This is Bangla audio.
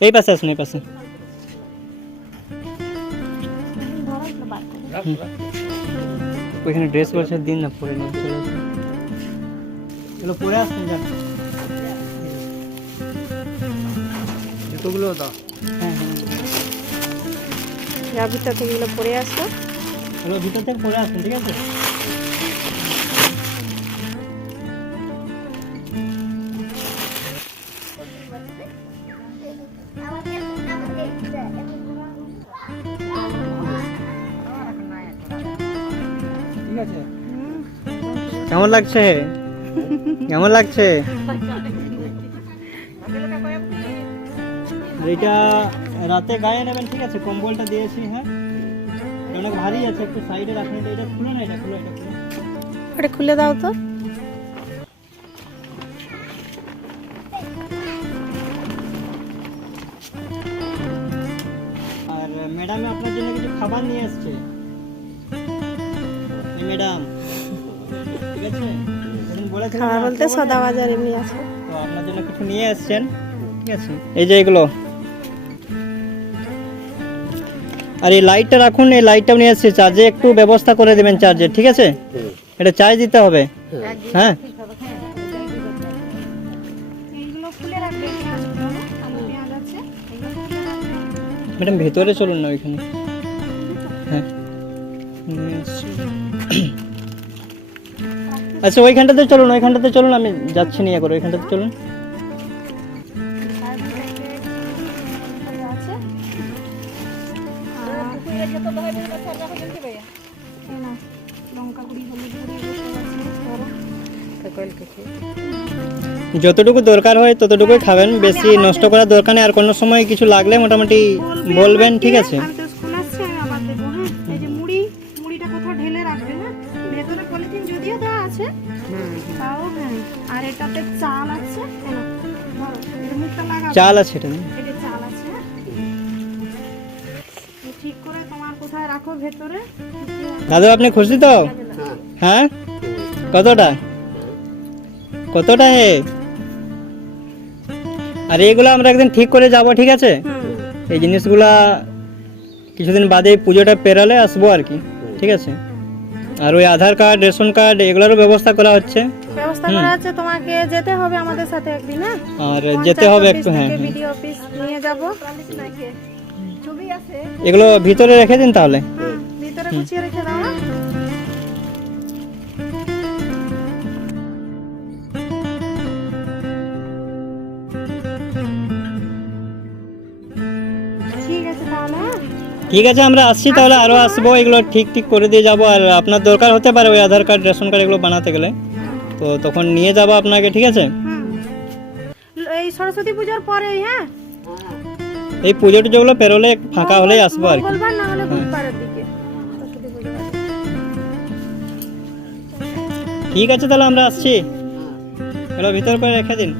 এই পাশে আসুন এই পাশে। ওইখানে ড্রেস পরছে দিন না পরে না চলে এগুলো পরে আসুন যান। জুতোগুলো দাও। হ্যাঁ হ্যাঁ। ভিতর থেকে এগুলো পরে আসতো এগুলো ভিতর থেকে পরে আসুন ঠিক আছে? কেমন লাগছে? কেমন লাগছে? এটা রাতে গায়ে নেবেন ঠিক আছে? কম্বলটা দিয়েছি হ্যাঁ? এটা অনেক ভারী আছে একটু সাইডে রাখুন এটা এটা খুলে না এটা খুলে এটা খুলে। ওটা খুলে দাও তো। আর ম্যাডাম আপনার জন্য কিছু খাবার নিয়ে এসছে। এই ম্যাডাম। ঠিক আছে? খাবার বলতে সদা বাজার এমনি আছে। তো আপনার জন্য কিছু নিয়ে এসছেন ঠিক আছে? এই যে এগুলো। আর এই লাইটটা রাখুন এই লাইটটাও নিয়ে এসেছি চার্জে একটু ব্যবস্থা করে দেবেন চার্জের ঠিক আছে? এটা চার্জ দিতে হবে। হ্যাঁ? ম্যাডাম ভেতরে চলুন না ওইখানে। হ্যাঁ। আচ্ছা ওইখানটাতে চলুন ওইখানটাতে চলুন, আমি যাচ্ছি নিয়ে করে ওইখানটাতে চলুন। যতটুকু দরকার হয়, ততটুকুই খাবেন। বেশি নষ্ট করার দরকার নেই, আর কোনো সময় কিছু লাগলে মোটামুটি বলবেন, ঠিক আছে? যদিও দেওয়া আছে তাও হ্যাঁ। আর এটাতে চাল আছে হ্যাঁ। চাল আছে এটা এটা চাল আছে। হ্যাঁ? ঠিক করে তোমার কোথায় রাখো ভেতরে। দাদু আপনি খুশি তো? হ্যাঁ। কতটা? কতটা হে? আর এগুলো আমরা একদিন ঠিক করে যাব ঠিক আছে? এই জিনিসগুলা কিছুদিন বাদে পুজোটা পেরালে আসব আর কি ঠিক আছে? আর ওই আধার কার্ড রেশন কার্ড এগুলোরও ব্যবস্থা করা হচ্ছে। ব্যবস্থা করা আছে তোমাকে যেতে হবে আমাদের সাথে একদিন হ্যাঁ? আর যেতে হবে একটু হ্যাঁ। হ্যাঁ। অফিস নিয়ে যাব। এগুলো ভিতরে রেখে দিন তাহলে। ভিতরে গুছিয়ে রেখে দাও ঠিক আছে আমরা আসছি তাহলে আরও আসব এগুলো ঠিক ঠিক করে দিয়ে যাব। আর আপনার দরকার হতে পারে ওই আধার কার্ড রেশন কার্ড এগুলো বানাতে গেলে। তো তখন নিয়ে যাব আপনাকে ঠিক আছে? এই সরস্বতী পুজোর পরেই হ্যাঁ? এই টুজোগুলো পেরোলে ফাঁকা হলেই আসব আর কি। ঠিক আছে তাহলে আমরা আসছি। এগুলো ভিতর করে রেখে দিন।